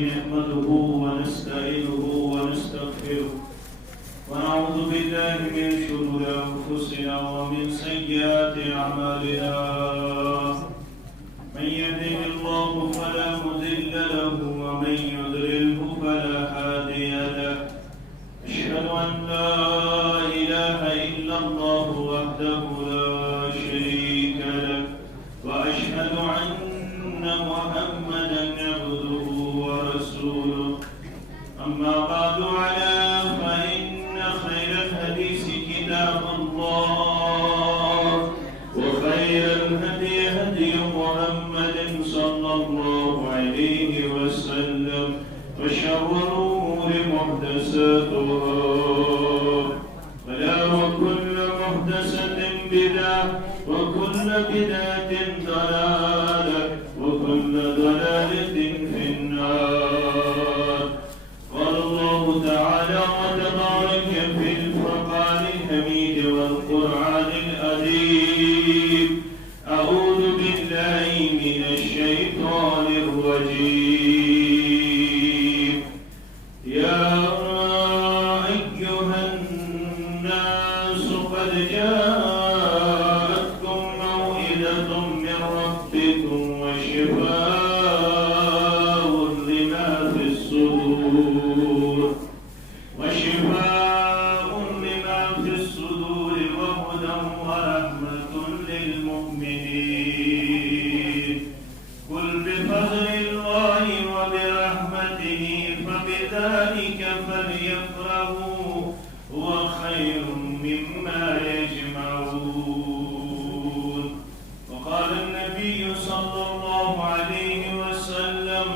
نحمده ونستعينه ونستغفره ونعوذ بالله من شرور أنفسنا ومن سيئات أعمالنا من يهده الله فلا مضل له ومن يضلله فلا هادي له أشهد أن لا إله إلا الله وحده لا شريك له وأشهد أن محمدا عبده ورسوله أما بعد فإن خير الحديث كتاب الله وخير الهدي هدي محمد صلى الله عليه وسلم وشر الأمور محدثاتها وكل محدثة بدعة وكل بدعة ضلالة وكل ضلالة في النار. قال الله تعالى وتبارك في الفرقان الحميد والقرآن العظيم أعوذ بالله من الشيطان الرجيم يا أيها الناس قد جاءتكم موعظة من ربكم وشفاء لما في الصدور وهدى ورحمة للمؤمنين قل بفضل الله وبرحمته فبذلك فليفرحوا هو خير مما يجمعون. وقال النبي صلى الله عليه وسلم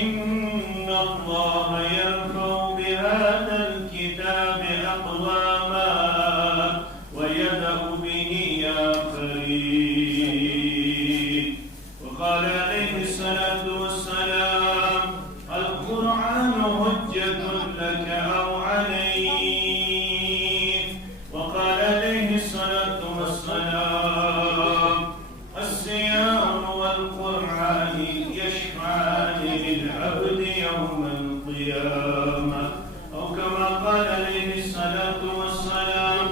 إن الله يرفع بهذا الكتاب أقواما ويدع به آخرين. وقال عليه الصلاة والسلام القرآن حجة لك أو عليك. وقال عليه الصلاة والسلام الصيام والقرآن يشفعان للعبد يوم القيامة أو كما قال عليه الصلاة والسلام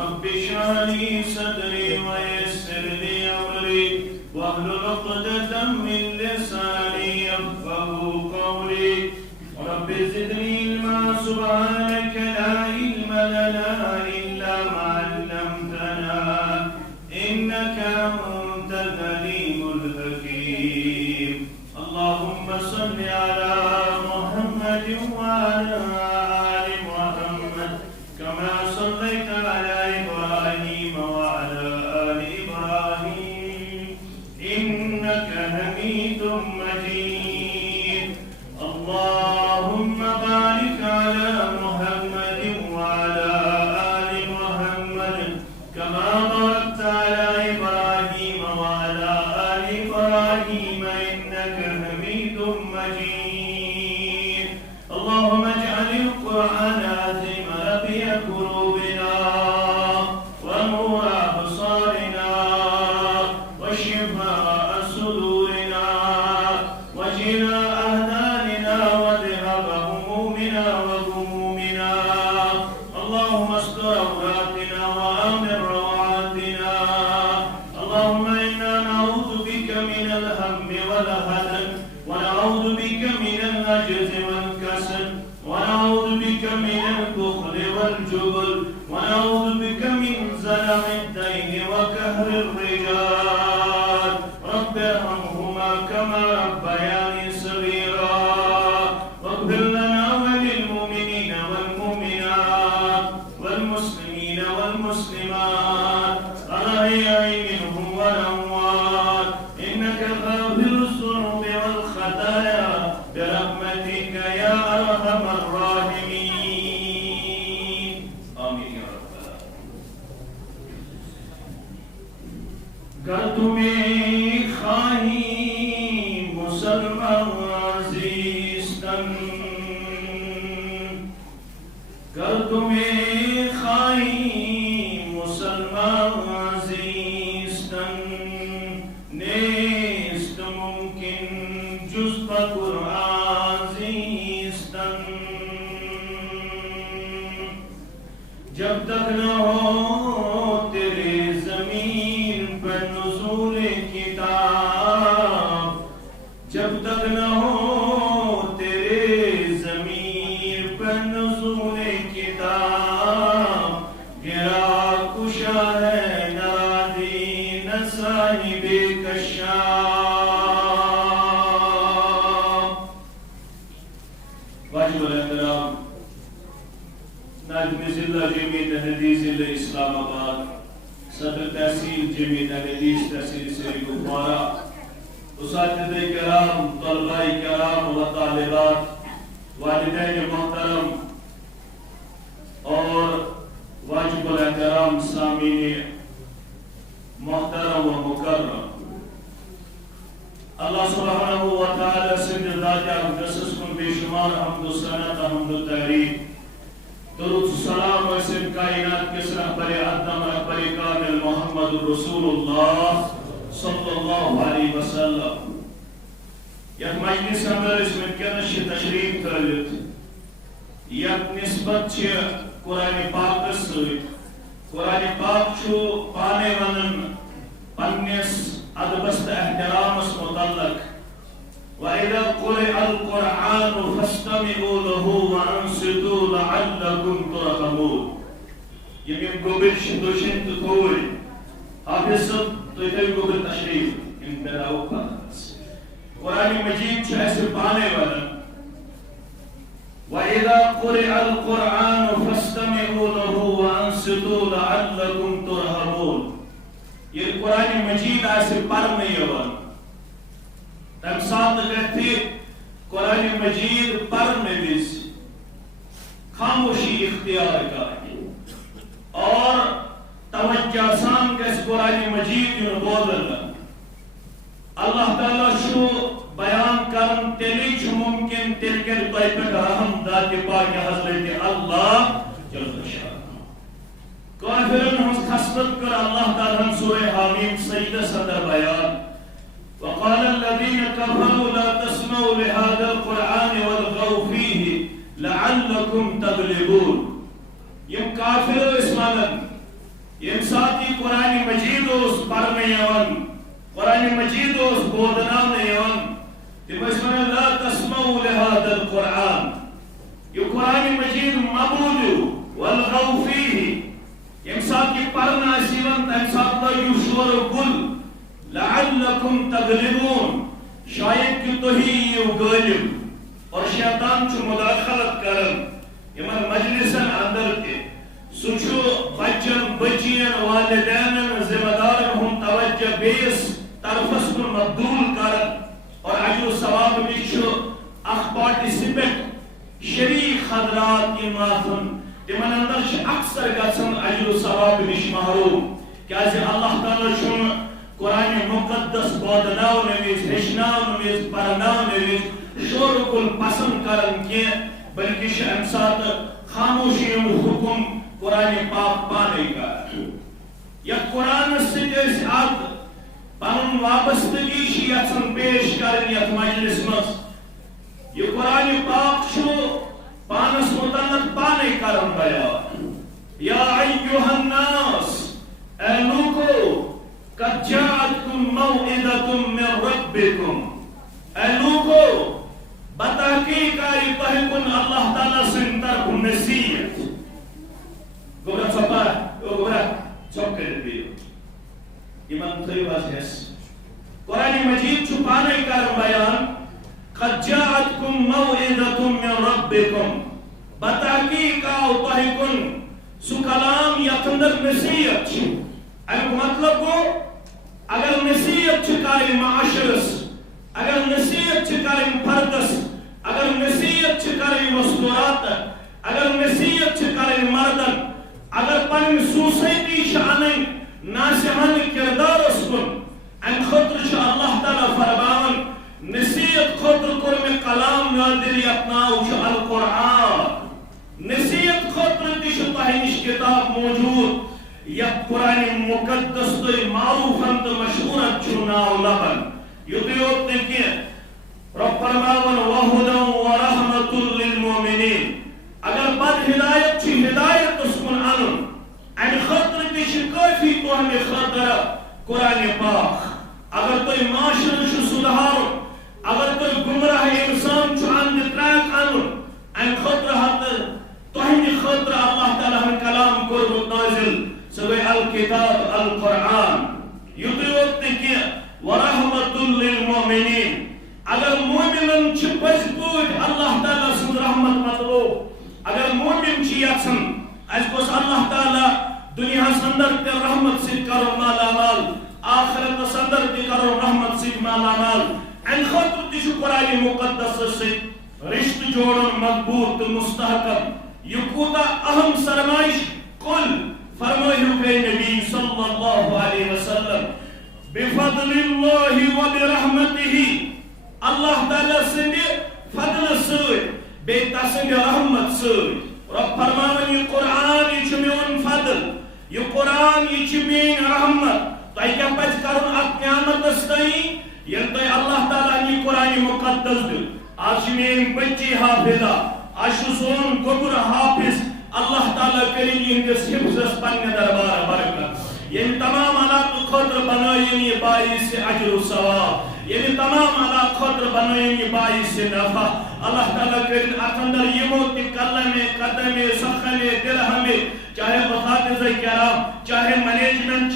رب اشرح لي صدري ويسر لي أمري واحلل عقدة من لساني يفقهوا قولي رب زدني علما سبحانك لا علم لنا إلا ما علمتنا إنك أنت العليم الحكيم. اللهم صل على محمد وعلى آل محمد كما صليت على إبراهيم وعلى آل إبراهيم إنك حميد مجيد. اللهم بارك على محمد وعلى آل محمد كما باركت على إبراهيم وعلى آل إبراهيم إنك حميد مجيد. اللهم اجعل القرآن العظيم ربيع قلوبنا ونور أبصارنا وشفاء صدورنا وجلاء أهداننا وذهاب همومنا وغمومنا. اللهم استر عوراتنا وآمن روعاتنا. اللهم إنا نعوذ بك من الهم والحزن ونعوذ بك من العجز والكسل ونعوذ بك من البخل والجبن ونعوذ بك من زلم الدين وقهر الرجال. رب ارحمهما كما ربياني صغيرا واغفر لنا وللمؤمنين والمؤمنات والمسلمين والمسلمات الأحياء منهم والأموات إنك غافر الذنوب والخطايا برحمتك يا أرحم الراحمين. آمين يا رب العالمين. گر تمہیں خواہی مسلمان زیستن گر تمہیں خواہی مسلمان زیستن نیست ممکن جز قرآن جب تک نہ ہو تیرے زمین پر نزول کتاب، جب تک نہ ہو تیرے زمین پر نزول کتاب، گرا کشا ہے نادی نہ صاحب کشاف۔ واجب الاحترام ناظم ضلع جمعیت حدیث ضلع اسلام آباد، صدر تحصیل جمعیت حدیث تحصیل سری گفوارہ، اساتذہ کرام، طلباء کرام و طالبات، والدین محترم اور واجب الاحترام سامعین محترم و مکرم، اللہ سبحانہ و تعالی سند ذات اقدس کن بے شمار حمد و ثنا حمد و تعریف، درود سلام و اسم کائنات کس رہبر اعظم رہبر کامل محمد رسول اللہ صلی اللہ علیہ وسلم۔ یک مجلس اندر اس ونکینس تشریف تھٲوِتھ یک نسبت چھ قرآن پاک سۭتۍ۔ قرآن پاک چھُ پانے ونان پننس ادبس تہٕ احترامس متعلق وَإِذَا قُرِئَ الْقُرْآنُ فَاسْتَمِعُوا لَهُ وَأَنصِتُوا لَعَلَّكُمْ تُرْحَمُونَ۔ ییٚمہِ گوٚبٕرۍ چھِ دۄشن تہٕ کھووٕرۍ، حافظ صٲب تُہۍ تھٲیِو گوٚبٕرۍ تشریف یِم پھِراوو پتہٕ۔ قرآن مجید چھُ اَسہِ پانے ونان وَإِذَا قُرِئَ الْقُرْآنُ فَاسْتَمِعُوا لَهُ وَأَنصِتُوا لَعَلَّكُمْ تُرْحَمُونَ۔ ییٚلہِ قرآن مجید آسہِ پرنہٕ یِوان تم ساتھ گژھِ قرآن مجید پرنہٕ وِزِ خاموشی اختیار کرٕنۍ اور توجہ سان گژھِ قرآن مجید یُن بولنہٕ۔ اللہ تعالیٰ چھُ بیان کرن تیلی چھُ ممکن تیل کر تۄہہِ پٮ۪ٹھ رحم ذات پاک حضرت اللہ جل شانہ۔ کافرن ہنٛز خصلت کر اللہ تعالیٰ سورہ حامیم سجدس اندر بیان وقال الذين كفروا لا تسمعوا لهذا القرآن والغوا فيه لعلكم تغلبون۔ یم کافر اسمانن یم ساتھی قرآن مجید اس پرنہٕ یوان، قرآن مجید اس بولناونہٕ یوان، تم ٲسۍ ونان لا تسمعوا لهذا القرآن، یہ قرآن مجید مبوٗدِو والغوا فيه، یم ساتھی پرنہٕ آسہِ یوان تمہِ ساتہٕ لٲگِو شور و گُل لعلکم تغلبون، شاید کہ تُہی یِیِو غٲلب۔ اور شیطان چھُ مداخلت کران یمن مجلسن اندر تہِ، سُہ چھُ بچن بچین والدینن ذمہ دارن ہُنٛد توجہ بیٚیِس طرفس کُن مبدول کران اور اجر و ثواب نِش چھُ اکھ پارٹِسِپیٹ شریک حضرات یِم آسان تِمن اندر چھِ اکثر گژھان اجر و ثواب نِش محروم، کیازِ اللہ تعالیٰ چھُنہٕ قرآن مقدس بودناونہٕ وِزِ ہیٚچھناونہٕ وِزِ پرناونہٕ وِزِ شور و گُل پسند کران کینٛہہ، بلکہ چھُ امہِ ساتہٕ خاموشی ہُنٛد حُکم قرآن پاک پانے کران۔ یتھ قرآنس سۭتۍ أسۍ اکھ پنُن وابستگی چھِ یژھان پیش کرٕنۍ یتھ مجلس منٛز، یہ قرآن پاک چھُ پانس متعلق پانے کران بیان یا ایھا الناس، اے لوکو قد جاءتکم موعظۃ من ربکم، اے لوکو بتحقیق آئی تۄہہِ کُن اللہ تعالیٰ سٕنٛدِ طرفہٕ نصیحت۔ گوٚبرا ژۄپا گوٚبرا ژۄپ کٔرِتھ بِہِو یِمن تھٲیِو حظ ہٮ۪س۔ قرآن مجید چھُ پانے کران بیان قد جاءتکم موعظۃ من ربکم، بتحقیق آو تۄہہِ کُن سُہ کلام یتھ اندر نصیحت چھِ۔ امیُک مطلب گوٚو اگر نصیحت چھِ کرٕنۍ معاشرس، اگر نصیحت چھِ کرٕنۍ فردس، اگر نصیحت چھِ کرٕنۍ مستوراتن، اگر نصیحت چھِ کرٕنۍ مردن، اگر پنٕنۍ سوسائٹی چھِ انٕنۍ ناصحانہ کردارس کُن، امہِ خٲطرٕ چھُ اللہ تعالیٰ فرماوان نصیحت خٲطرٕ کوٚر مےٚ کلام نازل یتھ ناو چھُ القرآن۔ نصیحت خٲطرٕ تہِ چھُ تۄہہِ نِش کتاب موجود یتھ قرآن مقدس تُہۍ معروفن تہٕ مشہوٗرن چھُ ناو لبان۔ یُتُے یوت نہٕ کینٛہہ، رۄب فرماوان وَہُدًى وَرَحْمَةٌ لِلْمُؤْمِنِينَ، اگر بد ہدایت چھِ ہدایتس کُن انُن، قرآن پاک اگر تو معاشر سدھار اگر تو گمراہ انسان اند ٹریک ان خطر ہت تہند خطر اللہ تعالیٰ کلام کورمت نازل سہ گئی الکتاب القرآن یوت یوت کی ورحمت للمؤمنین اگر مومنن پز پٲٹھۍ اللہ تعالیٰ سٕنٛز رحمت مطلوب اگر مومن یژھان اس گوٚژھ اللہ تعالیٰ دنیاہس اندر تہِ رحمت سۭتۍ کرُن مالا مال آخرتس اندر تہِ کرُن رحمت سۭتۍ مالا مال امہِ خٲطرٕ تہِ چھُ قرآن مقدسس سۭتۍ رشتہٕ جوڑُن مضبوط تہٕ مستحکم یہ کوتاہ اہم سرمایش قل فرمٲیِو اے نبی صلی اللہ علیہ وسلم بفضل اللہ وبرحمتہ اللہ تعالیٰ سندِ فضل سۭتۍ بیٚیہِ تسٕنٛدِ رحمت سۭتۍ رب فرماوان یہ قرآن یہ میون فضل یہ قرآن یہ میری رحمت تۄہہِ کیٛاہ پزِ کرُن اتھ نعمتس تانۍ ییٚلہِ تۄہہِ اللہ تعالیٰ یہ قرآن مقدس دیُت آز چھِ میٲنۍ بچی حافظہ آز چھُ سون گوٚبُر حافظ اللہ تعالیٰ کٔرِنۍ یِہنٛدِس حفظس پننہِ دربارٕ برکت ییٚمہِ تمام علاقہٕ خٲطرٕ بنٲیِن یہ باعث اجر و ثواب ییٚمہِ تمام علاقہٕ خٲطرٕ بنٲیِن یہ باعث نفع اللہ تعالیٰ کٔرِنۍ اتھ اندر یِمو تہِ قلمِ قدمِ سخنِ درہمِ چاہے مفاتِظ کرام چاہے مینجمنٹ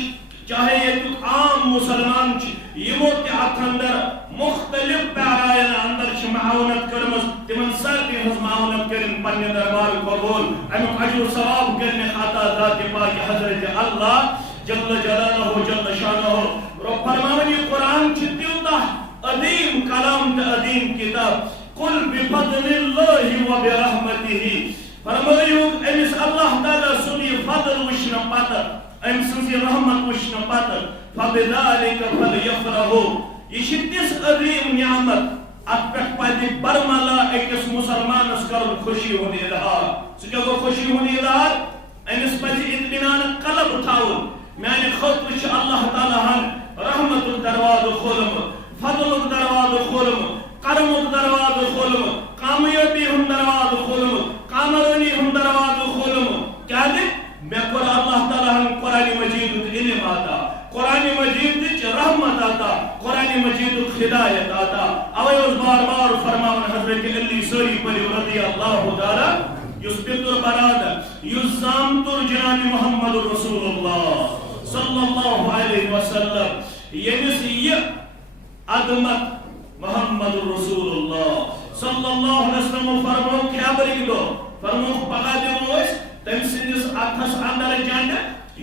چاہے ییٚتیُک عام مسلمان یِمو تہِ اتھ اندر مختلف پیراین اندر چھ معاونت کرمز تمن سارنٕے ہٕنٛز معاونت کٔرِنۍ پننہِ دربار قبول امیُک اجر و ثواب کٔرِنۍ عطا ذات پاک حضرت اللہ جل جلالہ جل شانہ رب فرماوان یہ قرآن چھ تیوتاہ عظیم کلام تہ عظیم کتاب قل بفضل اللہ وبرحمتہ فرمایو امس اللہ تعالیٰ سُنٛد یہ فضل وٕچھنہٕ پتہٕ أمۍ سٕنٛز یہ رحمت وٕچھنہٕ پتہٕ فبذلک فلیفرحوا یہ چھ تِژھ عظیم نعمت ات پہ پزِ برملا أکِس مسلمانس کرُن خوشی ہُنٛد اظہار سُہ کیٛاہ گوٚو خوشی ہُنٛد اظہار أمِس پزِ اطمینان قلب تھاوُن میانہِ خٲطرٕ چھُ اللہ تعالیٰ ہن رحمتُک دروازٕ کھولمُت فضلُک دروازٕ کھولمُت کرمُک دروازٕ کھولمُت کامیٲبی ہُنٛد دروازٕ کھولمُت کامرٲنی ہُنٛد دروازٕ کھولمُت کیٛازِ مےٚ کوٚر اللہ تعالیٰ ہن قرآن مجیدُک علم عطا قرآن مجیدٕچ رحمت عطا قرآن مجیدُک ہدایت عطا اوے اوس بار بار فرماوان حضرت علی سٲری پٔرِو رضی اللہ تعالیٰ یُس پِتُر برادر یُس زامتُر جناب محمد رسول اللہ صلی اللہ علیہ وسلم ییٚمِس یہ عظمت محمد رسول اللہ صلی اللہ علیہ وسلم فرمو خیبرٕکۍ دۄہ فرموکھ پگاہ دِمو أسۍ تٔمۍ سٕنٛدِس اتھس اندر جنڈ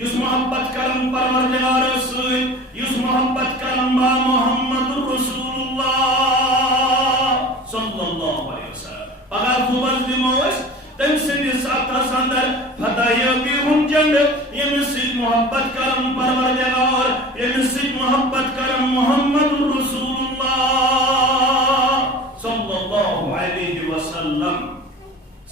یُس محبت کرن پروردگارس سۭتۍ یُس محبت کرن با محمد رسول اللہ صلی اللہ علیہ وسلم پگاہ صبحس دِمو أسۍ تٔمۍ سٕنٛدِس اتھس اندر ہدایتی ہُنٛد جنڈ ییٚمِس سۭتۍ محبت کرن پروردگار ییٚمِس سۭتۍ محبت کرن محمد رسول اللہ صلی اللہ علیہ وسلم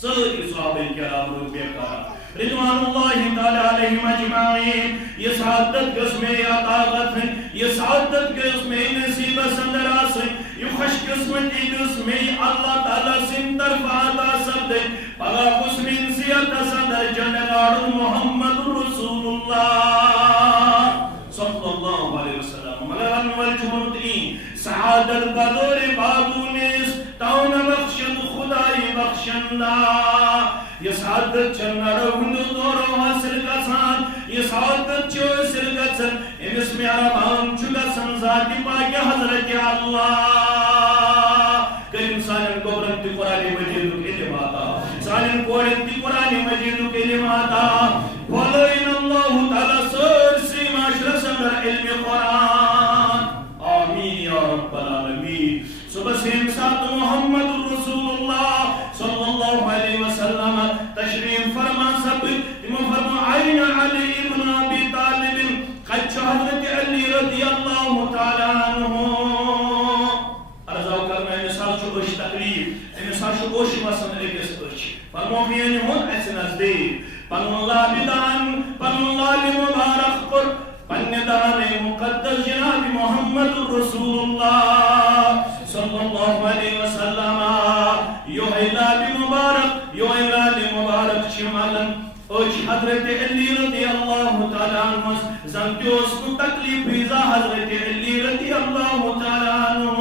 سٲری صحابہ کرام روٗدۍ بیقرار رضوان اللہ تعالی علیہم اجمعین یہ سعادت گژھ مےٚ عطا گژھٕنۍ یہ سعادت گژھ مےٚ نصیٖبس اندر آسٕنۍ یہ خوش قسمتی گژھ مےٚ اللہ تعالیٰ سٕنٛدِ طرفہٕ عطا سپدٕنۍ پگاہ گوٚژھ میٛٲنِس صحتس اندر جنڈ گاڑُن محمد رسول اللہ صلی اللہ علیہ وسلم مگر ونہٕ وٲلۍ چھُ ووٚنمُت یی سعادت بدورِ بادوٗنِس تاونہ بخشن خدائی بخشندہ یہ سعادت چھِ نرو ہُنٛد دورو حٲصِل گژھان یہ سعادت چھِ حٲصِل گژھان أمِس مہربان چھُ گژھان ذاتِ پاکہِ حضرت اللہ کٔرِنۍ سانٮ۪ن گوبرن تہِ قرآن مجیدُک علم عطا سانٮ۪ن کورٮ۪ن تہِ قرآن مجیدُک علم عطا پھۄلٲیِن اللہ تعالیٰ سٲرسٕے معاشرس اندر علمِ قرآن آمین یا رب العالمین صبح ییٚمہِ ساتہٕ محمد رسول اللہ صلی اللہ علیہ وسلم تشریف فرما سپٕدۍ تِمو فرمو عین علی ابن ابی طالب کتہِ چھُ حضرت علی رضی اللہ تعالیٰ عنہ عرض آو کرنہٕ أمِس حظ چھُ أچھ تکلیٖف أمِس حظ چھُ اوٚش وسان أکِس أچھ فرمو مےٚ أنۍہوٗن اَسہِ نزدیٖک پنُن لابہِ دان پنُن لالہِ مُبارک کوٚر پننہِ دانَے مُقدس جناب محمد رسول اللہ صلی اللہ علیہ وسلم یوہے لالہِ مُبارک چھِ ملان حضرت علی رضی اللہ تعالیٰ عنہ زنتی اس کو تکلیف بیزا حضرت علی رضی اللہ تعالیٰ عنہ.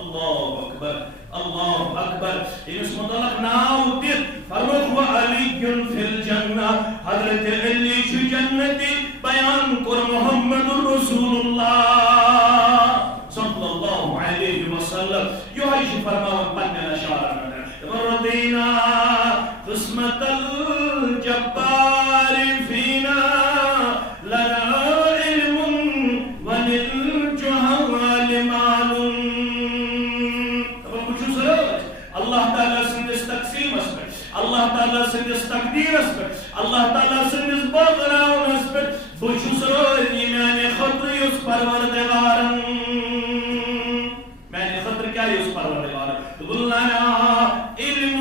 اللہ اکبر اللہ اکبر. اس مطلق ناو دل فرموک و علی فی الجنہ حضرت علی چھ جنتی بیان کر محمد رسول اللہ صلی اللہ علیہ وسلم. یہ ہے فرماون پنن اشارہ رضینا قسمت الجبار فینا لنا علم وللجہال مال. اللہ تعالیٰ سندس تقسیم اس پر, اللہ تعالیٰ سندس تقدیر اس پر, اللہ تعالیٰ سندس بغراؤن اس پر بچوس روزی میں خطری اس پروردگارن میں خطر کیا ہے اس پروردگارن لنا علم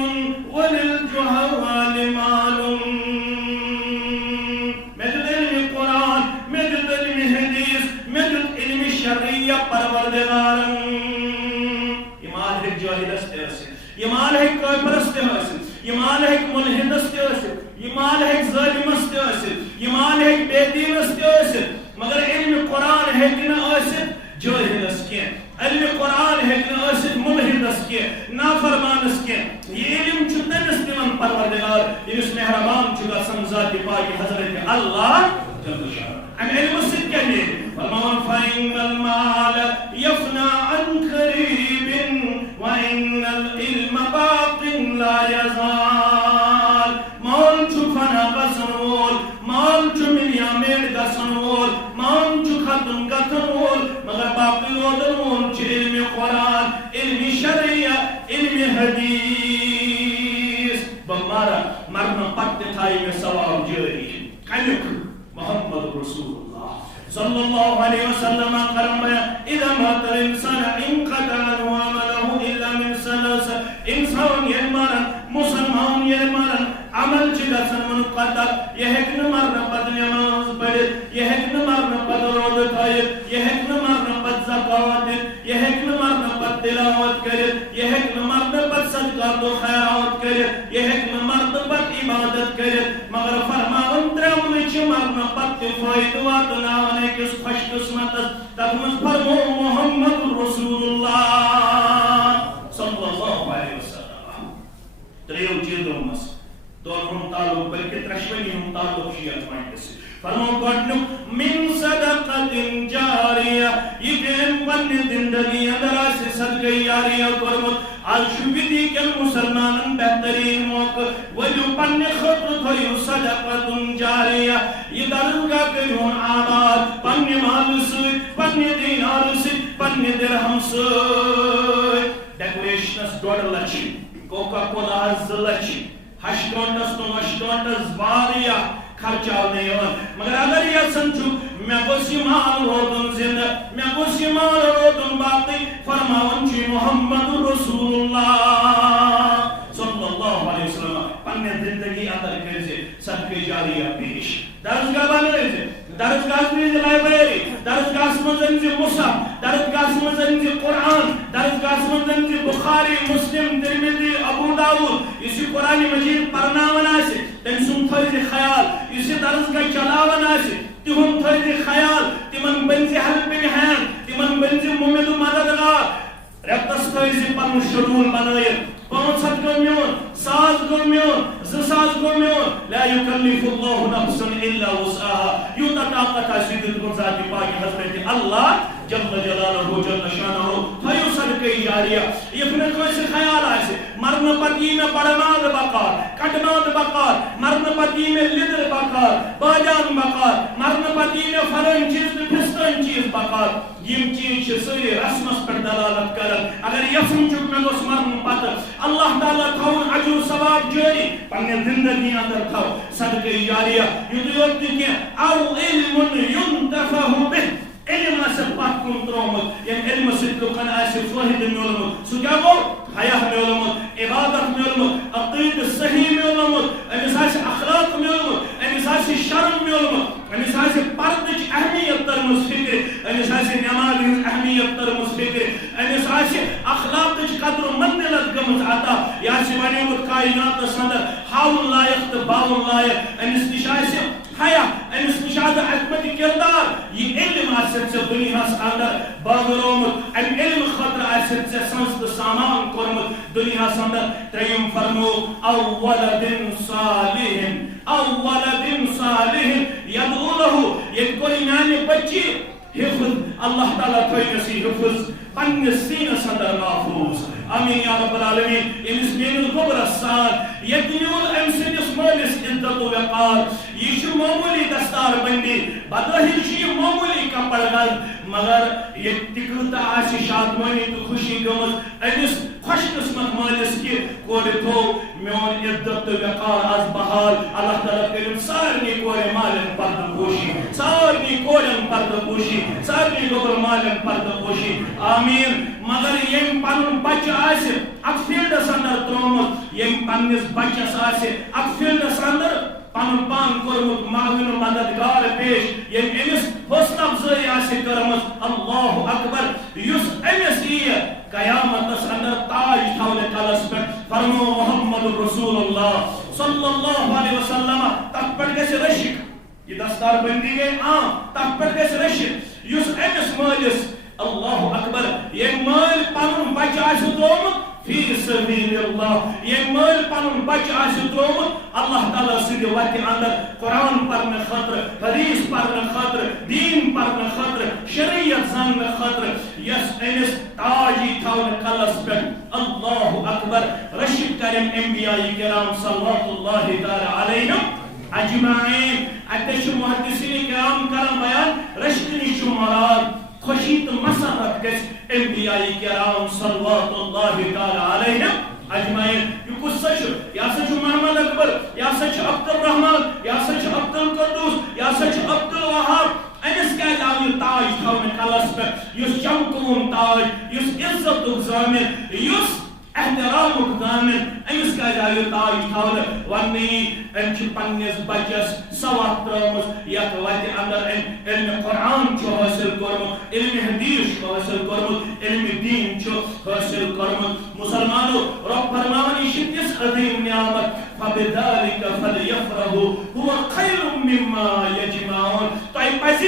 وللجہال مال. مدد علم قرآن, مدد علم حدیث, مدد علم شرعیہ پروردگارن. یہ مال ہے جاہل استے اسے, یہ مال ہے کوئی پرستے اسے, یہ مال ہے ملحد استے اسے, یہ مال ہے ظالم استے اسے, یہ مال ہے بے دین استے اسے. مگر علم قرآن ہے کہ نہ اسے جاہل اسکے, علم قرآن ہے کہ نہ اسے ملحد اسکے, نافرمان اسکے. یہ علم چھتن استیمان پروردگار اس مہربان چکا سمزاتی پاکی حضرت اللہ جل شاہ. ام علم سکھ کیا لئے فرمان فَإِنَّ الْمَالَ يَفْنَا عَنْ قَرِيبٍ وَإِنَّ الْعِلْمَ بَاقٍ لَا يَزَالْ. مال چھو فنا قسنول, مال چھو ملیامیر قسنول, مال چھو ختم قتنول, مگر باقی ودنول چھو علم قرآن, علم شرعیہ, علم حدیث. بمارا مرنا پت تھائی میں ثواب جاری کلک محمد رسول اللہ صلی اللہ علیہ وسلم فرمایا اذا مات الانسان انقطع عنه عمله الا من ثلاث. انسان یلمرن, مسلمان یلمرن, عمل چگسن منقطع. یہ ایک نمرن پد نماز پڑھت, یہ ایک نمرن پد روزہ کھائت, یہ ایک نمرن پد زکوٰۃ دت, یہ ایک نمرن پد تلاوت کرت, یہ ایک نمرن پد صدقات و خیرات کرت, یہ ایک نمرن پد عبادت کرت. مگر فرماون ترمن چھ مرن پد فائدہ واتناونے کس خوش قسمت تکمز فرمو محمد رسول اللہ صلی اللہ علیہ وسلم. تریو چیزوں مس دون ہم تعلق بلکہ ترشونی ہم تعلق شیعت مائنڈ سے فرمو گوڑنک من صدقت جاریہ. یہ دین پنی زندگی اندرہ سے صدقہ جاریہ کرمت. آج شبیدی کے مسلمان بہترین موقع ویلو پنی خطر تھوئیو صدقت جاریہ. یہ درگاہ کنون آباد پنی مال سوئی, پنی دینار سوئی, پنی درہم سوئی. ڈیکوریشنس ڈوڑ لچی, کوکا کولا زلچی, ہشتونٹس تو ہشتونٹس باریا خرچاو نہیں ہون. مگر اگر یہ سنچو میں گوشی مال روتن زندہ, میں گوشی مال روتن باقی فرماون چی محمد رسول اللہ صلی اللہ علیہ وسلم پنی زندگی اندر کرزے صدقہ جاریہ پیش. درسگاہ بنے سے درسگاہ میں لائبریری, درسگاہ میں مصحف, درسگاہ میں قرآن, درسگاہ میں بخاری, مسلم, ترمذی, ابو داؤد. اسی قرآن مجید پرناون آسے تم سن تھوڑی خیال, اسی درسگاہ چلاون آسے تم تھوڑی خیال, تمن بنزی حل پہ ہین, تمن بنزی ممد و مددگار. ربطس تھوڑی پن شڈول بنائے 500 گو میون, 7 گو میون, 200 گو میون. لا یکلف اللہ نفسا الا وسعها. یوتا طاقت آسی دل کن ذاتی پاکی حضرت اللہ جل جلالہ جل شانہ تھیو صدقہ جاریہ. یہ پھر کوئی سے خیال آئے مرن پتی میں پڑناد بکار, کٹناد بکار, مرن پتی میں لدر بکار, باجان بکار, مرن پتی میں فلن چیز پھستن چیز بکار. یم چیز چھ سری رسمس پر دلالت کرن. اگر یسم چک میں گوس مرن پتر اللہ تعالیٰ تھاون عجر ثواب جاری پنی زندگی اندر تھاو صدقہ جاریہ. یہ تو یوتی کہ او علم ينتفع به, علم سے پاک کن ترومت, یہ علم سے لکن ایسے فوہد میولمت, سو کیا گو حیاء میولمت, عبادت میولمت, عقید صحیح میولمت, امیساس اخلاق میولمت, امیساس شرم میولمت, امیساس پردج اہمیت ترمز فکر, امیساس نماز اہمیت ترمز فکر, امیساس اخلاق قدر منزلت گمت عطا. یا سی ونیمت کائنات سندر ہاؤن لائق تو باؤن لائق امس نش حیا امس نش حکمت کردار یہ علم آسن ژے دنیاس اندر بٲگرومُت امہ علم خاطر آسن ژے سنس تو سامان کورمُت دنیاس اندر ترٛیٚیِم فرمو او ولد صالح یدعو لہ یہ کوٚر میانہِ بچی حفظ اللہ تعالیٰ تھٲینس یہ حفظ پننس سینس اندر محفوظ آمین یا رب العالمین امس میٲنِس گوبرس سان یتہِ نیوٗل أمۍ سٕنٛدِس مٲلِس عزت و وقار یہ چھُ معموٗلی دستار بندی بظٲہِر چھُ یہ معموٗلی کپر گز مگر ییٚتہِ تہِ کۭژاہ آسہِ شادمٲنی تہٕ خوشی گٔمٕژ أمِس خوش قسمت مٲلِس کہِ کورِ تھوٚو میون عزت تہٕ وقار آز بحال اللہ تعالیٰ کٔرِن سارنٕے کورٮ۪ن مالٮ۪ن پردٕ پوشی سارنٕے کورٮ۪ن پردٕ پوشی سارنٕے گوبر مالٮ۪ن پردٕ پوشی آمین مگر یم پنن بچہ آسہِ اتھ فیلڈس اندر ترومت یم پننس بچس آسہِ اتھ فیلڈس اندر پن پان کورمت معاون مددگار پیش یم امس حوصلہ افزائی آسہِ کٔرمٕژ اللہ اکبر یُس امس ییہِ قیامتس اندر تاج تھاونہٕ کلس پٮ۪ٹھ فرمو محمد رسول اللہ صلی اللہ علیہ وسلم تتھ پٮ۪ٹھ گژھِ رشک یہ دستار بندی گئی تتھ پٮ۪ٹھ گژھِ رشک یُس امس مٲلِس اللہ اکبر یہ مال پنن بچہ آسہِ ترومت فی سبیل اللہ یہ مال پنن بچہ آسہِ ترومت اللہ تعالیٰ سٕنٛدِ وتہِ اندر قرآن پرنہٕ خٲطرٕ حدیث پرنہٕ خٲطرٕ دین پرنہٕ خٲطرٕ شریعت زاننہٕ خٲطرٕ یس أمس تاج یی تھاونہٕ کلس پٮ۪ٹھ اللہ اکبر رشک کرن انبیاء کرام صلوات اللہ تعالیٰ علیہم اجمعین اتہِ چھُ محدثین کرام کران بیان رشک نِش چھُ مراد خوشی تو مسرت گژھِ انبیاء کرام صلوات اللہ تعالیٰ علیہم اجمعین یہ قصہ چھُ یہ ہسا چھُ محمد اکبر یہ ہسا چھُ عبد الرحمان یہ ہسا چھُ عبد القدوس یہ ہسا چھُ عبد الوہاب امس کیازِ آو یہ تاج تھاونہٕ کلس پٮ۪ٹھ یُس چمکوُن تاج یُس عزتُک ضامن یُس احترامُک ضامن امس کیازِ آو یہ تاج تھاونہٕ وننہٕ أمۍ چھُ پننس بچس سوات ترٲومٕژ یتھ وتہِ اندر أمۍ علم قرآن چھُ حٲصِل کوٚرمُت علم حدیث چھُ حٲصِل کوٚرمُت علم دین چھُ حٲصِل کوٚرمُت مسلمانو رب فرماوان یہ چھِ تِژھ عظیٖم نعمت فبذلك فليفرحوا هو خير مما يجمعون تۄہہِ پزِ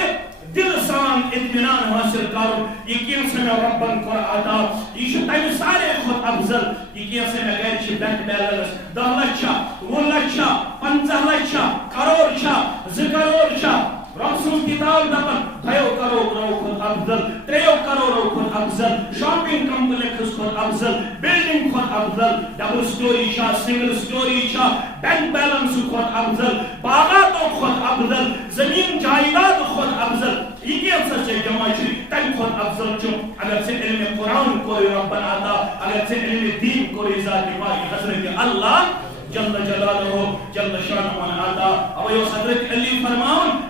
دل سان اطمینان حاصل کرو یہ کیم سے میں ربن کو عطا یہ چھُ تمہِ سارے کھۄتہٕ افضل یہ کیم سے میں گھر چھِ بینک بیلنس 10 لچھ چھا 20 لچھ چھا 50 لچھ چھا کروڑ چھا 2 کروڑ چھا رب سٕنٛز کتاب دپان 2 کروڑو کھۄتہٕ افضل 3 کروڑو کھۄتہٕ افضل شاپنگ کمپلیکس کھۄتہٕ افضل بلڈنگ کھۄتہٕ افضل ڈبل سٹوری چھا سنگل سٹوری چھا بینک بیلنس کھۄتہٕ افضل باغاتو کھۄتہٕ افضل زمین جائیداد کھۄتہٕ افضل یہ کیٛاہ سا چھِ جمع چھِ تمہِ کھۄتہٕ افضل چھُ اگر ژےٚ علمِ قرآن کوٚرُے ربن عطا اگر ژےٚ علمِ دین کوٚرُے ذاتِ پاک حضرت اللہ جل جلالہ جل شانہ عطا اوے حضرت علی فرماون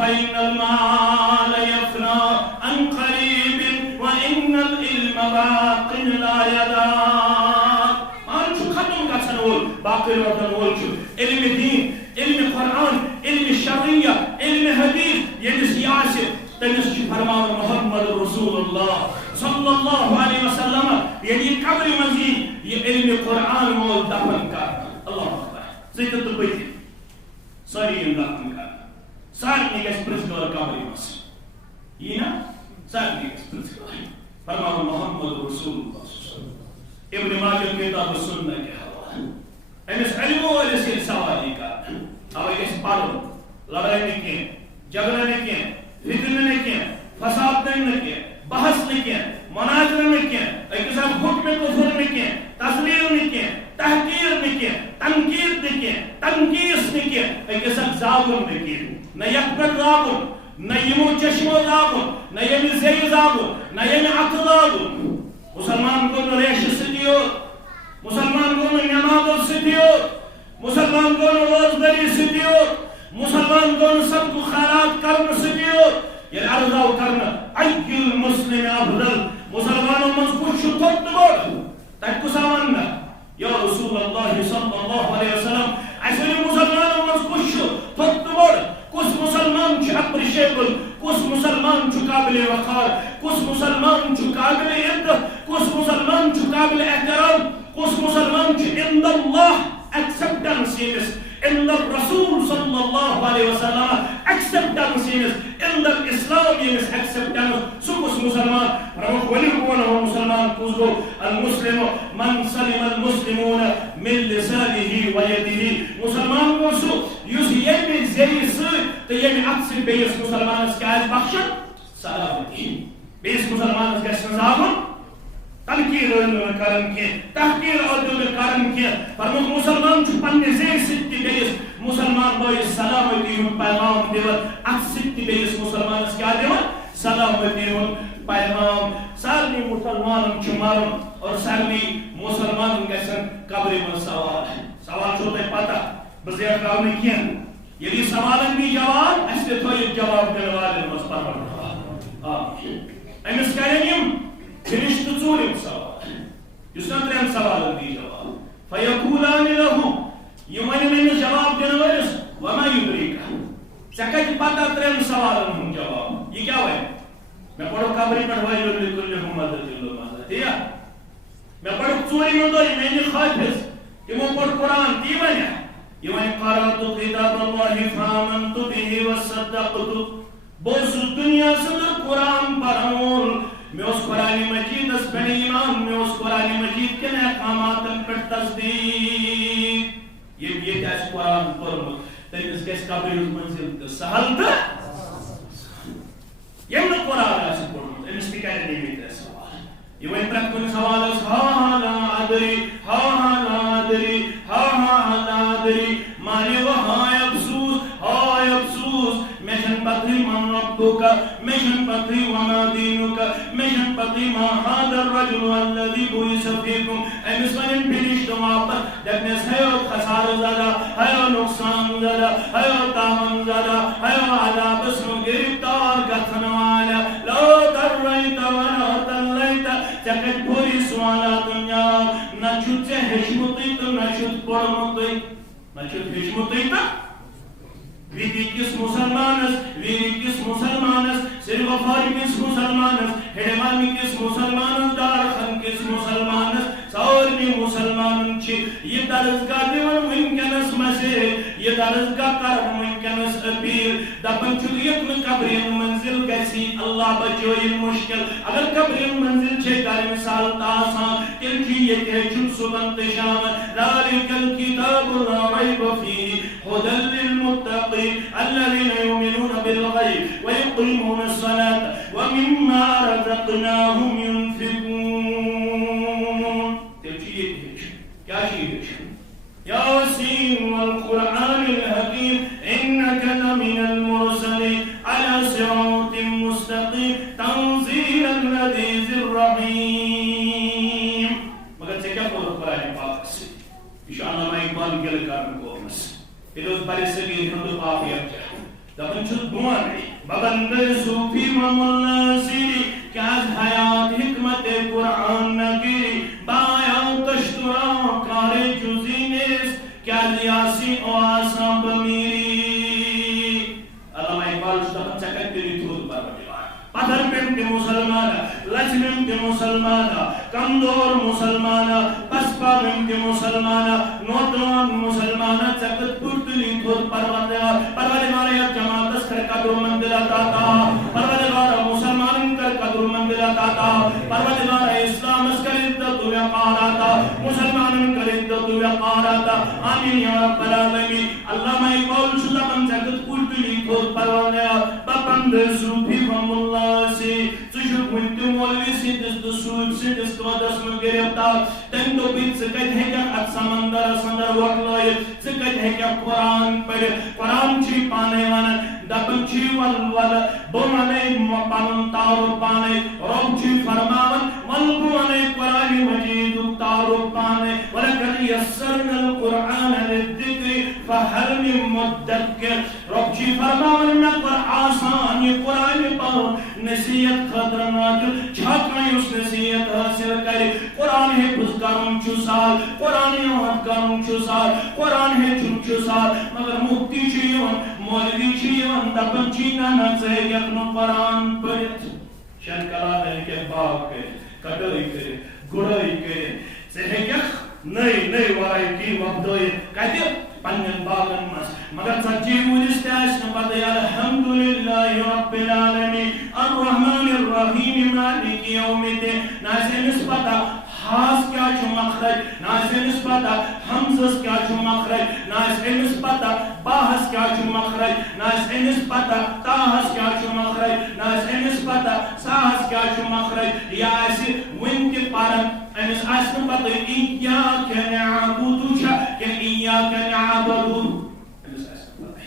فإن المال يفنى عن قريب وإن العلم باق لا يدام مال چھُ ختم گژھن وول باقی روزن وول چھُ علم دین علم قرآن علم شرعیہ علم حدیث ییٚمِس یہِ آسہِ تٔمِس چھُ فرماون محمد رسول اللہ صلی اللہ علیہ وسلم یعنی قبرِ منٛز یی یہِ علم قرآن وول دفن کرنہٕ اللہ اکبر ژٕ تہِ تہٕ بہٕ تہِ سٲری یِن دفن کرنہٕ سارنٕے گژھِ پرٛژھگار قبرِ منٛز یی نا سارنٕے گژھِ پرٛژھگار فرماون محمد رسول اللہ ابن ماجہ کتاب السنہ کے حوالہ امس علم وٲلِس ییٚلہِ سوال یی کرنہٕ اوے گژھِ پرُن لڑٲے نہٕ کینٛہہ جگڑٕ نہٕ کینٛہہ فتنہٕ نہٕ کینٛہہ فساد نہٕ کینٛہہ بحث نہٕ کینٛہہ مناظرٕ نہٕ کینٛہہ أکِس اکھ حُکمہِ کفر نہٕ کینٛہہ تسلیل نہٕ کینٛہہ تحقیر نہٕ کینٛہہ تنقید نہٕ کینٛہہ تنقیٖس نہٕ کینٛہہ أکِس اکھ زاگُن نہٕ کینٛہہ نہ یتھ پٮ۪ٹھ لاگُن نہ یِمو چشمو لاگُن نہ ییٚمہِ زیٚیہِ لاگُن نہ ییٚمہِ اَتھٕ لاگُن مسلمان گوٚو نہٕ ریشہِ سۭتی یوت مسلمان گوٚو نہٕ نٮ۪مازو سۭتی یوت مسلمان گوٚو نہٕ روزدٲری سۭتی یوت مسلمان گوٚو نہٕ صدقہٕ خیرات کرنہٕ سۭتی یوت ییٚلہِ عرض آو کرنہٕ أیُّ المسلم افضل مسلمانو منٛز کُس چھُ تھوٚد تہٕ بوٚڑ تتہِ کُس آو وننہٕ یا رسول اللہ صلی اللہ علیہ وسلم اَسہِ ؤنِو مسلمانو منٛز کُس چھُ تھوٚد تہٕ بوٚڑ کُس مسلمان چھُ اپرِشیبل کُس مسلمان چھُ قابلِ وقار کُس مسلمان چھُ قابلِ عزت کُس مسلمان چھُ قابلِ احترام کُس مسلمان چھُ عند اللہ acceptance in the Rasul sallallahu alaihi wasallam, acceptance in the Islam acceptance. Sukus Musliman, Ramuk Walikuna Musliman Kuzgo, Al Muslim, Man Salim al Muslimuna, Min Lisanihi wa Yadihi. Musliman Kusu, Yus Yemi Zayis, the Yemi Aksil Bayes Musliman Skies Bakshan, Salamuddin. Bayes Musliman Gassan تنقیر کرن کی تحقیر عدل کرن کی فرمود مسلمان چھو پنی زیر ستی بیس مسلمان بایس سلامتی ہم پیغام دیون اک ستی بیس مسلمان اس کیا دیون سلامتی ہم پیغام سالمی مسلمان چھو مارن اور سالمی مسلمان گیسن قبر من سوال چھوٹے پتا بزیر کامنی کین یعنی سوالن بھی جواب ایسے توی جواب دلوالن مصطفر امس کرنیم فرشت ژوٗرِم سوال یُس نہٕ ترٛٮ۪ن سوالن دی جواب فیقولان له یہِ وَنہِ أمِس جواب دِنہٕ وٲلِس وما یُدریکا ژےٚ کتہِ پتہ ترٛٮ۪ن سوالن ہُنٛد جواب یہِ کیٛاہ وَنہِ مےٚ پوٚرُکھ قبرِ پٮ۪ٹھ وَیلٌ لِکُلِّ ہُمَزَةٍ لُمَزَةٍ تی یا مےٚ پوٚرُکھ ژوٗرِمہِ دۄہ میٛانہِ حٲفِظ تِمو پوٚر قرآن تی وَنہِ یہِ وَنہِ قرأتُ کِتاب اللہِ فآمنتُ بِهِ وصدقتُ بہٕ اوسُس دُنیا سٕنٛدٕ قرآن پرن وول میں اس قرآن مجید اس پر ایمان میں اس قرآن مجید کے احکامات پر تصدیق یہ کیا اس قرآن پر تیس کس قبر منزل سہل تھا یہ میں قرآن ایسے پڑھوں امس تھی کہنے نہیں بیتے سوال یہ وہ انترک کن سوال ہے ہاں لا ادری ہاں لا ادری ہاں لا ادری مانے وہ ہاں افسوس مشن پتری من ربک مشن پتری وما دینک مشن پتری ما هذا الرجل الذي بعث فيكم امس ونن فرشتوں واپس دپنس ہے خسارہ زدہ ہے نقصان زدہ ہے تاوان زدہ ہے عذاب سن گرفتار گژھن والا لو تریت ولا تلیت چکت پوری سوالات دنیا نہ چھت ہشمتی تو نہ چھت پڑمتی نہ چھت ہشمتی تو ویدی کس مسلمانس سر وفاری کس مسلمانس ہیڈمانی کس مسلمانس دارخن کس مسلمانس سورمی مسلمان چھ یہ درزگاہ دیون منکنس مسیح یہ درزگاہ کرم منکنس اپیر دپن چلیت میں قبرین منزل گیسی اللہ بچوئی مشکل اگر قبرین منزل چھے کر مثال تاسان تل کی یہ تیچن صبح شام ذالک الکتاب لا ریب فیہ ہدى للمتقین الذين يؤمنون بالغیب ويقيمون الصلاة ومما رزقناهم ينفقون کیا چیز یاسین والقرآن الحکیم انك لمن المرسلین على صراط مستقیم تنزیل العزیز الرحیم مگر سے کیا بولو قرآن پاک سے انشاءاللہ اقبال کے لکارن کو اس بڑے صغیر ہندو پاپیت دفن چھت بوانی بغند صوفی و ملاسری کیا از حیات حکمت قرآن نگیری بایا تشترا کار جزی نیست کیا لیاسی و آسان بمیری علامہ اقبال دفن چکت تیری تھود پر بجوان پتھر پمت مسلمانا لچمت مسلمانا کمدور مسلمانا پسپا ممت مسلمانا نوتوان مسلمانا چکت پرتلی تھود پروردگار یا جماعت اس کر قدر مندل آتا پروردگار مسلمان کر قدر مندل آتا پروردگار اسلام اس کر عدت و وقار آتا مسلمان کر عدت و وقار آتا آمین یا رب العالمین اللہ میں اقبال شدہ من چکت پرتلی تھود پروردگار بپند صوفی و ملا سے چشک منت مولوی سے دست سوچ سے دست ودس میں گرفتار تن تو بیت سکت ہے کہ ات سمندر سندر وقلائے سکت ہے کہ قرآن پر قرآن چی پانے وانا دپن چی والول بمانے پانن تارو پانے رب چی فرماون والبوانے قرآن مجید تارو پانے ولکن یسرن القرآن للذکر فہل من مدکر رب چی فرماون نقر آسان یہ قرآن پاون نصیت خطرناک چھاک میں اس نصیت حاصل کرے قرآن ہے بزکاروں چھو سال قرآن ہے وحدکاروں چھو سال قرآن ہے چھو سال مگر مکتی چیون مولدی چیون دپن چینا نچے یکنو قرآن پڑھت شن کلا دل کے باغ کرے کٹائی کرے گڑائی کرے سہے یک نئی ورائٹی وۄپدٲیِتھ کتہِ پننٮ۪ن باغن منٛز مگر ژتجی وُہرِس تہِ آسہِ نہٕ پتہٕ الحمدُللہ رب العالمین الرحمن الرحیم مالک یوم الدین نہ آسہِ أمِس پتہ ہاس کیا چھُ مخرج نہ آسہِ أمِس پتہ حمزس کیا چھُ مخرج نہ آسہِ أمِس پتہ باہس کیا چھُ مخرج نہ آسہِ أمِس پتہ تاہس کیا چھُ مخرج نہ آسہِ أمِس پتہ ساہس کیا چھُ مخرج یہِ آسہِ وُنہِ تہِ پران أمِس آسہِ نہٕ پتہ اِیاکَ نعبُدُ چھا کِنہٕ اِیاکَ نعبُدُ أمِس آسہِ نہٕ پتہ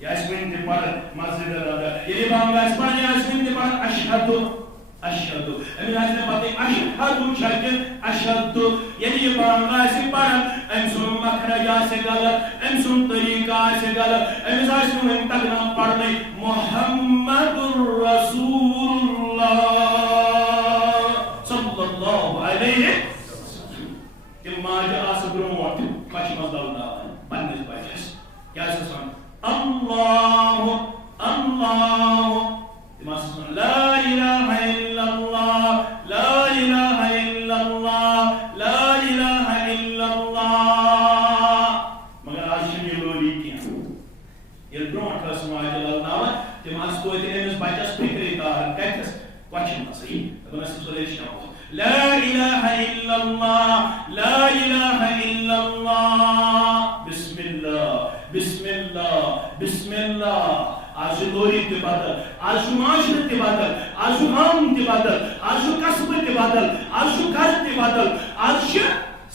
یہِ آسہِ وُنہِ تہِ پران مسجدِ اندر ییٚلہِ بانٛگ آسہِ پران یہِ آسہِ وُنہِ تہِ پران اشہدُ اشہدُ أمِس آسہِ نہٕ پتہ اشہدُ چھا کِنہٕ اشہدُ ییٚلہِ یہِ بانٛگ آسہِ پران أمۍ سُنٛد مخرج آسہِ غلط أمۍ سُنٛد طریٖقہٕ آسہِ غلط أمِس آسہِ نہٕ وُنہِ تگان پرنٕے محمد رسول صلی اللہ علیہ تِم ماجہِ آسہٕ برونٛٹھ کۄچھِ منٛز لَلناوان پننِس بچس کیٛاہ چھِ آسان اللہ اللہ تِم آسہٕ وَنان لا الہ الا اللہ لا الہ الا اللہ لا الہ الا اللہ مگر آز چھِنہٕ یہِ لوری کینٛہہ ییٚلہِ برونٛٹھ ٲس ماجہِ لَلناوان تِم آسہٕ توتہِ أمِس بچس فِکرِ تاران کتھس کۄچھِ منٛزٕے دَپان ٲسِس پریشان لا الہ الا اللہ لا الہ الا اللہ بسم اللہ بسم اللہ بسم اللہ آز چھُ لوری تہِ بدل آز چھُ معاشرٕ تہِ بدل آز چھُ گام تہِ بدل آز چھُ قصبہٕ تہِ بدل آز چھُ گرٕ تہِ بدل آز چھُ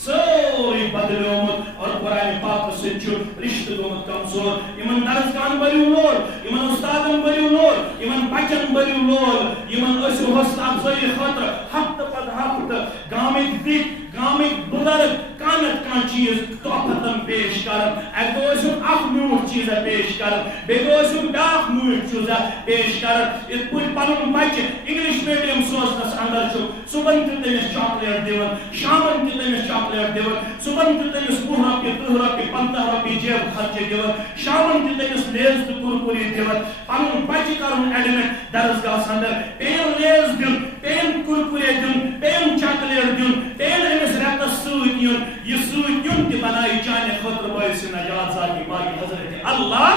سورُے بدلیومُت اور قرآنِ پاکس سۭتۍ چھُ رشتہٕ گوٚمُت کمزور یِمن درسگاہن بٔرِو لول یِمن اُستادن بٔرِو لول یِمن بچن بٔرِو لول یِمن ٲسِو حوصلہٕ افضٲیی خٲطرٕ ہفتہٕ پتہٕ ہفتہٕ گامٕکۍ دِکھ گامٕکۍ بُزرگ کانٛہہ نتہٕ کانٛہہ چیٖز تحفتن پیش کران اکہِ دۄہ ٲسِم اکھ میوٗٹھ چیٖزا پیش کران بیٚیہِ دۄہ ٲسِم بیٛاکھ میوٗٹھ چیٖزا پیش کران یِتھ پٲٹھۍ پنُن بچہِ انگلش میڈیم سوزنس اندر چھُ صبحن تہِ تٔمِس چاکلیٹ دِوان شامن تہِ تٔمِس چاکلیٹ دِوان صبحن تہِ تٔمِس 20 رۄپیہِ 30 رۄپیہِ 50 رۄپیہِ جیب خرچہِ دِوان شامن تہِ تٔمِس لیز تہٕ کُرکُری دِوان پنُن بچہِ کرُن ایڈمٹ درسگاہس اندر پیٚیِن لیز دیُن پیٚیِن کُرکُرے دیُن پیٚیِن چاکلیٹ دیُن پیٚیِن أمِس رٮ۪تس سۭتۍ یُن یہِ سۭتۍ یُن تہِ بنایہِ چانہِ خٲطرٕ باعث نجات ذاتِ باقی حضرت اللہ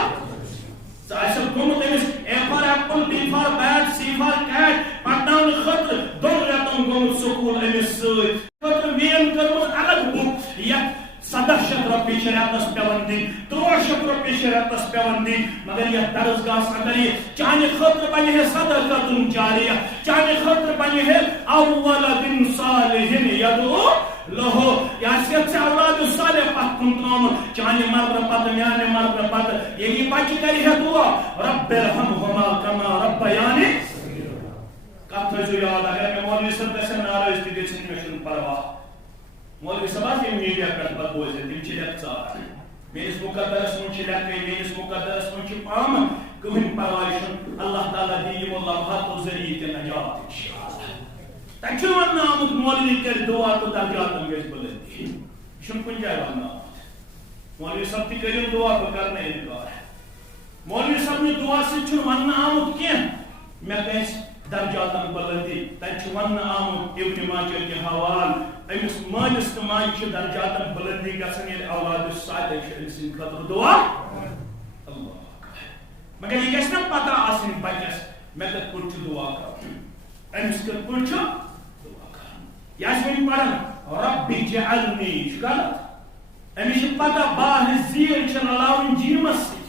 ژٕ آسٮ۪کھ گوٚمُت أمِس A for apple B for bat C for cat پرناونہٕ خٲطرٕ 2 رٮ۪تن گوٚمُت سکوٗل أمِس سۭتۍ خٲطرٕ مین کٔرمٕژ الگ بُک یتھ 700 رۄپیہِ چھِ رٮ۪تس پٮ۪وان دِنۍ 300 رۄپیہِ چھِ رٮ۪تس پٮ۪وان دِنۍ مگر یتھ درسگاہس اندر یہِ چانہِ خٲطرٕ بنہِ ہے صدقۃ جاریہ چانہِ خٲطرٕ بنہِ ہے اول صالح یدعو لہو یہِ آسہِ ژےٚ اولاد صالح پتھ کُن ترٛوومُت چانہِ مرنہٕ پتہٕ میانہِ مرنہٕ پتہٕ ییٚلہِ یہِ بچہِ کرِ ہے دُعا رب ارحمہما کما ربیانی کتھ تھٲیزیو یاد اگر مےٚ مولوی صٲب گژھن ناراض تہِ گٔژھِتھ مےٚ چھُنہٕ پرواہ مولوی صٲب حظ یِم میٖڈیا پٮ۪ٹھ پتہٕ بوزِتھ تِم چھِ رٮ۪تہٕ ژار میٲنِس مُقدرس منٛز چھِ رٮ۪تٕے میٲنِس مُقدرس منٛز چھِ پامن کٕہٕنۍ پرواے چھُنہٕ اللہ تعالیٰ دِیہِ یِمو لمحاتو ذٔریعہٕ تہِ نجات انشاءاللہ تتہِ چھُنہٕ وننہٕ آمُت مولوی کرِ دُعا تہٕ درجاتن گژھِ بُلندی یہِ چھُنہٕ کُنہِ جایہِ وننہٕ آمُت مولوی صٲب تہِ کٔرِو دُعا بہٕ کرٕ نہٕ اِنکار مولوی صٲبنہِ دُعا سۭتۍ چھُنہٕ وننہٕ آمُت کینٛہہ مےٚ گژھِ درجاتن بُلندی تتہِ چھُ وننہٕ آمُت ابن ماجہ کہِ حوالہٕ أمِس مٲلِس تہٕ ماجہِ چھِ درجاتن بُلندی گژھان ییٚلہِ اولاد صالح چھُ أمۍ سٕنٛدِ خٲطرٕ دُعا اللہ مگر یہِ گژھِ نا پتہ آسٕنۍ بچس مےٚ کِتھ پٲٹھۍ چھُ دُعا کرُن أمِس کِتھ پٲٹھۍ چھُ دُعا کرُن یہِ آسہِ وۄنۍ پران رب اجعلنی چھُ غلط أمِس چھِ پتہ باہر زیٖر چھِ رلاوٕنۍ جیٖمس سۭتۍ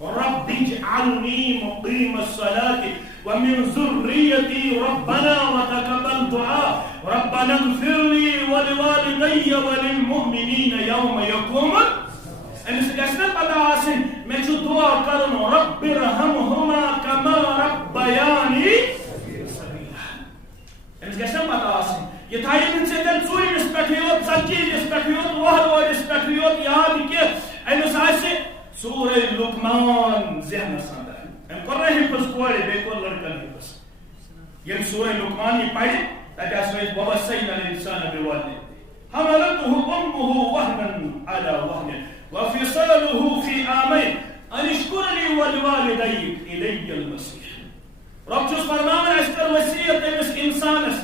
رب اجعلنی مقیم الصلاة ومن ذريتي ربنا وتقبل دعاء ربنا اغفر لي ولوالدي وللمؤمنين يوم يقوم أمِس گژھِ نا پتہ آسٕنۍ مےٚ چھُ دُعا کرُن رب ارحمهما كما ربياني صغيرا أمِس گژھِ نا پتہ آسٕنۍ یہِ تھایہِ نہٕ ژےٚ تیٚلہِ 4مِس پٮ۪ٹھٕے یوت 47 پٮ۪ٹھٕے یوت وُہروٲرِس پٮ۪ٹھٕے یوت یاد کینٛہہ أمِس آسہِ سورہ لقمان ذہنس اندر أمۍ کوٚر نا حِفظ کورِ بیٚیہِ کوٚر لڑکن حِفظ ییٚلہِ سورہ لقمان یہِ پرِ تتہِ آسہِ وَوَصَّيْنَا الْإِنسَانَ بِوَالِدَيْهِ حَمَلَتْهُ أُمُّهُ وَهْنًا عَلَى وَهْنٍ وَفِصَالُهُ فِي عَامَيْنِ أَنِ اشْكُرْ لِي وَلِوَالِدَيْكَ إِلَيَّ الْمَصِيرُ رب چھُس فرماوان اَسہِ کٔر وصیت أمِس اِنسانس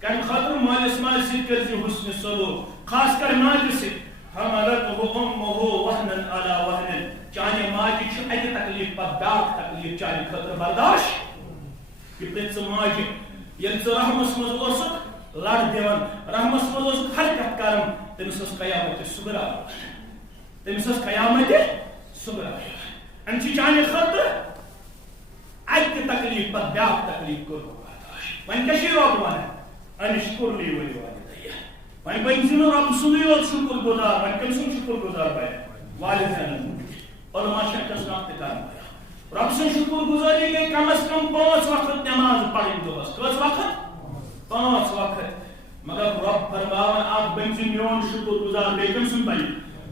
کَمہِ خٲطرٕ مٲلِس ماجہِ سۭتۍ کٔرزِ حُسنِ سلوٗک خاص کر ماجہ سے حملته امه وهنا على وهن چانہ ماجہ چھ اکہ تکلیف پتہ بیاکھ تکلیف چانہ خاطر برداشت یہ پرٛژھ ماجہ ییٚلہِ ژٕ رحمس منٛز اوسُکھ لڑ دِوان رحمس منٛز اوسُکھ حرکت کران تٔمِس ٲس قیامت صغرا تٔمِس ٲس قیامت صغرا أمۍ چھِ چانہِ خٲطرٕ اکہ تکلیف پتہ بیاکھ تکلیف کوٚرمُت برداشت وۄنۍ کیٛاہ چھِ رۄب ونان ان اشکر لی ولوالدیہ وۄنۍ بٔنۍ زِ نہٕ رۄب سُنٛدٕے یوت شُکر گُزار وۄنۍ کٔمۍ سُنٛد شُکر گُزار بنہِ والدینن علما چھِ اَتٮ۪س نقطہٕ کران رب سٕنٛز شُکر گُزٲری گٔے کم از کم 5 وقت نماز پرٕنۍ دۄہس کٔژ وقت 5 وقت مگر رب فرماوان اکھ بٔنۍ زِ میون شُکر گُزار بیٚیہِ کٔمۍ سُنٛد بنہِ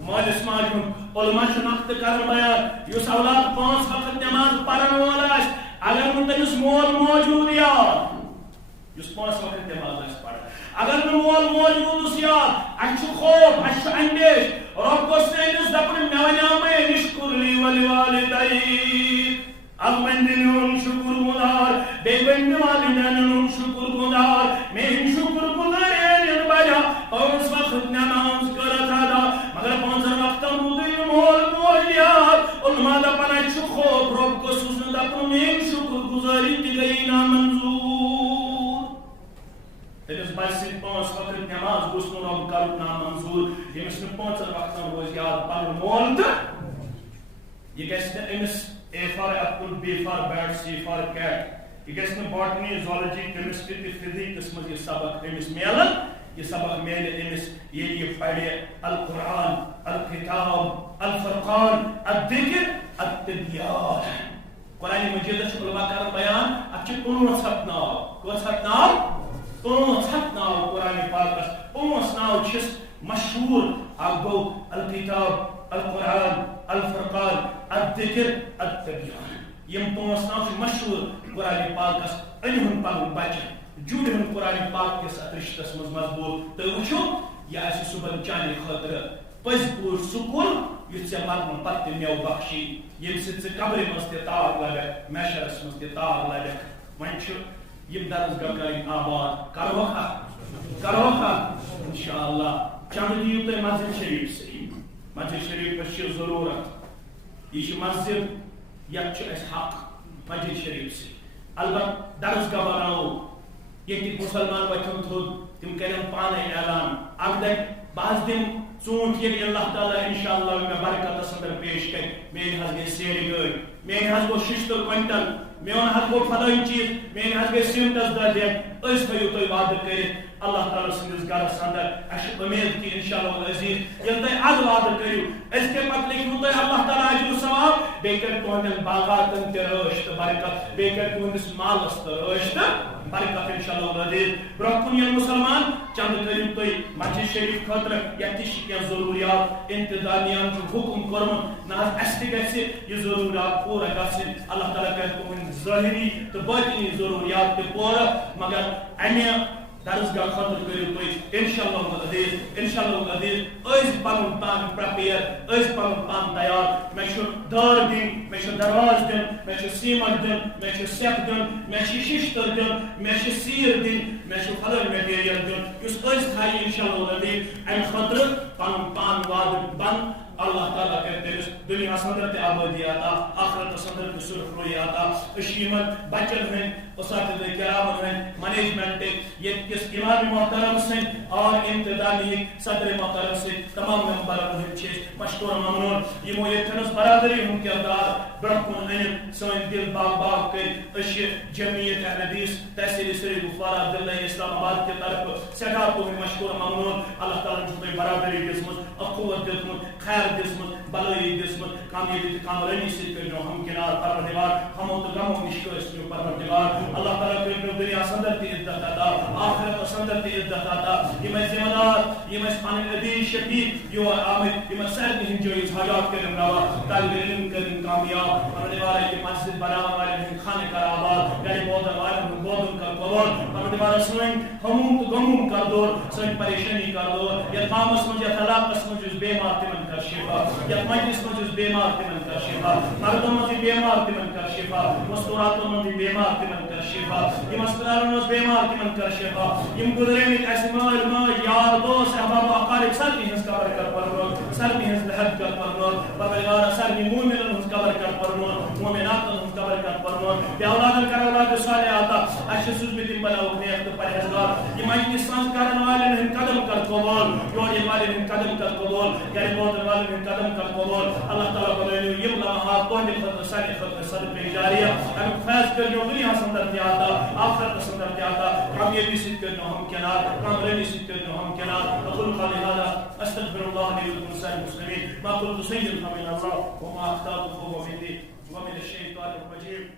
مٲلِس ماجہِ ہُنٛد علما چھِ نقطہٕ کران بیان یُس اولاد 5 وقت نماز پرن وول آسہِ اگر نہٕ تٔمِس مول موجوٗد یاد یُس 5 وقت نماز آسہِ پران اگر نہٕ مول موجوٗدس یاد اَسہِ چھُ خوف اَسہِ چھُ اندیش رب گوٚژھ نہٕ أمِس دپُن مےٚ وَنیٛامے اشکر لی ولوالدیک اکھ بنہِ میون شُکر گُزار بیٚیہِ بنہِ والدینن ہُنٛد شُکر گُزار میٲنۍ شُکر گُزٲری ییٚلہِ بنیٛا 5 وقت نماز کٔرٕکھ ادا مگر 5 وقتن روٗدٕے نہٕ مول موج یاد علما دپان اَسہِ چھُ خوف رب گوٚژھُس نہٕ دپُن میٲنۍ شُکر گُزٲری تہِ گٔیی نامنظوٗر تٔمِس بچہِ سٕنٛدۍ 5 وقت نماز گوٚژھ نہٕ رب کرُن نامنظوٗر ییٚمِس نہٕ 5 وقتن روزِ یاد پنُن مول تہٕ یہِ گژھِ نہٕ أمِس A for apple, B for bat, C for cat. یہ گژھِ نہٕ باٹنی زالجی کیمسٹری تہٕ فزیکس منٛز یہِ سبق أمِس میلان یہ سبق میلہِ أمِس ییٚلہِ یہِ پرِ القرآن الکتاب الفرقان الذکر التبیان قرآن مجیدس چھِ علما کران بیان اتھ چھِ 500 ناو کٔژ ہتھ ناو 500 ناو قرآن پاکس 5 ناو چھِس مشہوٗر اکھ گوٚو الکتاب القرآن الفرقان الذکر التبیان یم 5 ناو چھِ مشہوٗر قرآن پاکس أنۍہُن پنُن بچہِ جُڑہُن قرآن پاک کِس اتھ رشتس منٛز مضبوٗط تُہۍ وٕچھِو یہِ آسہِ صُبحن چانہِ خٲطرٕ پٔزۍ پٲٹھۍ سُہ کُل یُس ژےٚ مرنہٕ پتہٕ تہِ میوٕ بخشی ییٚمہِ سۭتۍ ژٕ قبرِ منٛز تہِ تار لبکھ میشرس منٛز تہِ تار لبکھ وۄنۍ چھُ یِم درسگاہ کَرٕنۍ آباد کرہوکھا انشاءاللہ چنٛدٕ دِیِو تُہۍ مسجد شریٖف سۭتۍ مسجد شریٖفس چھِ ضروٗرت یہِ چھِ مسجد یتھ چھُ اَسہِ حق مسجد شریٖف سۭتۍ البتہ درسگاہ بناوو ییٚتِکۍ مُسلمان وۄتھن تھوٚد تِم کرن پانے اعلان اکھ دپہِ بہٕ حظ دِمہٕ ژوٗنٛٹھ ییٚلہِ اللہ تعالیٰ انشاءاللہ مےٚ برکتس انٛدر پیش کرِ میٲنۍ حظ گٔے سیرِ گٲڑۍ میٲنۍ حظ گوٚو شیٚشتٕر کوینٹل میون حظ گوٚو فلٲنۍ چیٖز میٲنۍ حظ گٔے سیٖمٹس دہ دِتھ أسۍ تھٲیِو تُہۍ وعدٕ کٔرِتھ اللہ تعالیٰ سٕنٛدِس گرس انٛدر اَسہِ چھِ اُمید کہِ انشاءاللہ عزیٖز ییٚلہِ تُہۍ اَدٕ وعدٕ کٔرِو أزکہِ پتہٕ لیکھِو تُہۍ اللہ تعالیٰ اجر ثواب بیٚیہِ کَرِ تُہنٛدٮ۪ن باغاتن تہِ رٲچھ تہٕ برکت بیٚیہِ کَرِ تُہنٛدِس مالس تہِ رٲچھ تہٕ برکت انشاءاللہ عزیٖز برونٛہہ کُن یِن مُسلمان چنٛدٕ کٔرِو تُہۍ مسجد شریٖف خٲطرٕ یتھ تہِ چھِ کینٛہہ ضروٗریات انتظامیہن چھُ حُکُم کوٚرمُت نہ حظ اَسہِ تہِ گژھِ یہِ ضروٗریات پوٗرٕ گژھٕنۍ اللہ تعالیٰ کَرِ تُہنٛدۍ ظٲہری تہٕ باطنی ضروٗریات تہِ پوٗرٕ مگر امہِ درسگاہ خٲطرٕ کٔرِو تُہۍ انشاءاللہ عزیٖز أسۍ پنُن پان پریپیر أسۍ پنُن پان تیار مےٚ چھُ دار دِنۍ مےٚ چھُ دروازٕ دیُن مےٚ چھُ سیٖمنٹ دیُن مےٚ چھُ سٮ۪کھ دیُن مےٚ چھِ شیشتٕر دیُن مےٚ چھِ سیٖر دِنۍ مےٚ چھُ فلٲنۍ میٹیٖریل دیُن یُس أسۍ تھایہِ انشاءاللہ عزیٖز امہِ خٲطرٕ پنُن پان وعدٕ بنٛد اللہ تعالیٰ کَرِ تٔمِس دُنیاہس انٛدر تہِ آبٲدی عطا آخرتس انٛدر تہِ سُرخروٗیی عطا أسۍ چھِ یِمن بچن ہٕنٛدۍ اساتذہ کرامن ہٕنٛدۍ منیجمنٹٕکۍ ییٚتہِ کِس امام محترم سٕنٛدۍ اور انتظامیہٕکۍ صدر محترم سٕنٛدۍ تمام ممبرن ہٕنٛدۍ چھِ أسۍ مشکور ممنون یِمو ییٚتھٮ۪نس برادری ہُنٛد کردار برونٛہہ کُن أنِتھ سٲنۍ دِل باغ کٔرۍ أسۍ چھِ جمعیت اہل حدیث تحصیل سری گفوارہ دِلہِ اسلام آباد کہِ طرفہٕ سٮ۪ٹھاہ تُہُنٛد مشکور ممنون اللہ تعالیٰ چھُ تۄہہِ برادری دِژمٕژ اخوت دِژمٕژ خیر دِژمٕژ بلٲیی دِژمٕژ کامیٲبی تہٕ کامرٲنی سۭتۍ کٔرۍنو ہمکنار پروردگار ہمو تہٕ غمو نِش کٲنٛسہِ پروردگار اللہ تعالیٰ کٔرۍنو دُنیاہس انٛدر تہِ عزت عطا آخرتس انٛدر تہِ عزت عطا یِم اَسہِ ذمہٕ دار یِم اَسہِ پنٕنۍ عزیٖز شفیٖق یور آمٕتۍ یِمن سارنٕے ہٕنٛدۍ جٲیِز حاجات کٔرِنۍ روا طالبہِ علم کٔرِنۍ کامیاب پروردگار یہِ مسجد بناون والٮ۪ن ہٕنٛدۍ خانہٕ کر آباد گرِ بوزن والٮ۪ن ہُنٛد بوزُن کر قبوٗل پروردگار سٲنۍ ہموم تہٕ غموم کر دور سٲنۍ پریشٲنی کر دور یتھ گامس منٛز یتھ علاقس منٛز یُس بیمار تِمن کر شفا یتھ مجلس منٛز یُس بیمار تِمن کر شفا مردن منٛز یہِ بیمار تِمن کر شفا مستوراتن منٛز یہِ بیمار تِمن کر شفا یم ہسپتالن مز بیمار تمن کر شفا یم گزریمت اس مال ماج یار دوست احباب اقارب سارنی ہنس قبر کر پرنور سارنی ہنس لحد کر پرنور پروردگار سارنی مومنن ہنس قبر کر پرنور مومنات ہنس قبر کر پرنور بے اولادن کر اولاد صالح آتا اش سوزمت یم بلا نیک تو پرہیزگار یم مجلس سانس کرن والن ہن قدم کر قبول جوڑے والن ہن قدم کر قبول گھر بودن والن ہن قدم کر قبول اللہ تعالیٰ بلائنو یم لمحات تہندِ خطر سانہِ خطر صدقہ جاریہ امیک فیض کرنو دنیا اندر تہِ عطا آخرتس اندر تہِ عطا کامیابی سۭتۍ کرنو ہمکنار کامیابی سۭتۍ کرنو ہمکنار اقول قولي هذا استغفر الله لي ولكم سائر المسلمين ما قلت سيد من الله وما اخطأت فهو مني ومن الشيطان الرجيم